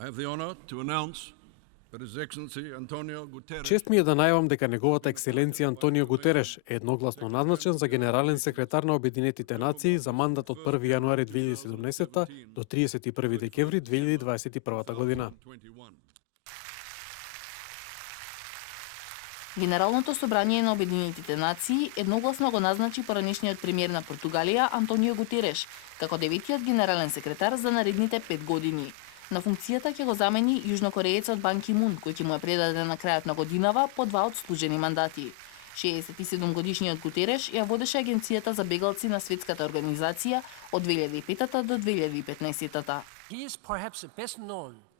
I have the honor to announce that His Excellency Antonio Guterres Чест ми е да најавам дека неговата екселенција Антонио Гутереш е едногласно назначен за генерален секретар на Обединетите нации за мандат од 1 јануари 2017 до 31 декември 2021 година. Генералното собрание на Обединетите нации едногласно го назначи поранешниот премиер на Португалија Антонио Гутереш како деветиот генерален секретар за наредните 5 години. На функцијата ќе го замени јужнокореецот Бан Ки Мун, кој ќе му е предаден на крајот на годинава по 2 одслужени мандати. 67-годишниот Гутереш ја водеше агенцијата за бегалци на Светската организација од 2005 до 2015.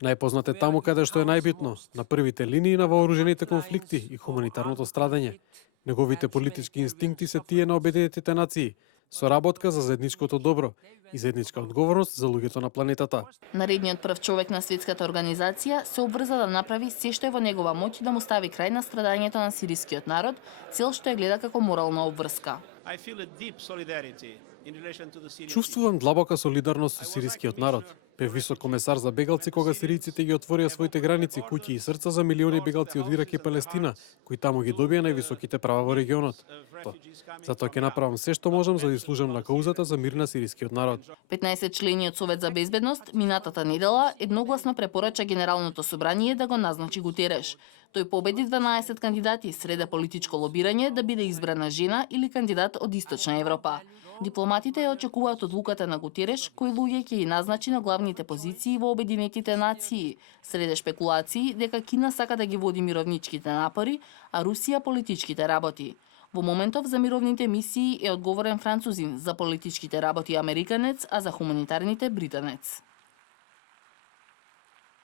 Најпознат е таму каде што е најбитно, на првите линии на вооружените конфликти и хуманитарното страдање. Неговите политички инстинкти се тие на Обединетите нации, соработка за заедничкото добро и заедничка одговорност за луѓето на планетата. Наредниот прв човек на Светската организација се обврза да направи се што е во негова моќ да му стави крај на страдањето на сирискиот народ, цел што ја гледа како морална обврска. Чувствувам длабока солидарност со сирискиот народ. Бев висок комесар за бегалци кога сиријците ги отворија своите граници, куќи и срца за милиони бегалци од Ирак и Палестина, кои таму ги добија највисоките права во регионот. Затоа ќе направам се што можам за да служам на каузата за мир на сирискиот народ. 15-члениот Совет за безбедност минатата недела едногласно препорача Генералното собрание да го назначи Гутереш. Тој победи 12 кандидати среде политичко лобирање да биде избрана жена или кандидат од Источна Европа. Дипломатите ја очекуваат одлуката на Гутереш, кој луѓе ќе ги назначи на главните позиции во Обединетите нации, среде шпекулации дека Кина сака да ги води мировничките напори, а Русија политичките работи. Во моментов за мировните мисии е одговорен французин, за политичките работи американец, а за хуманитарните британец.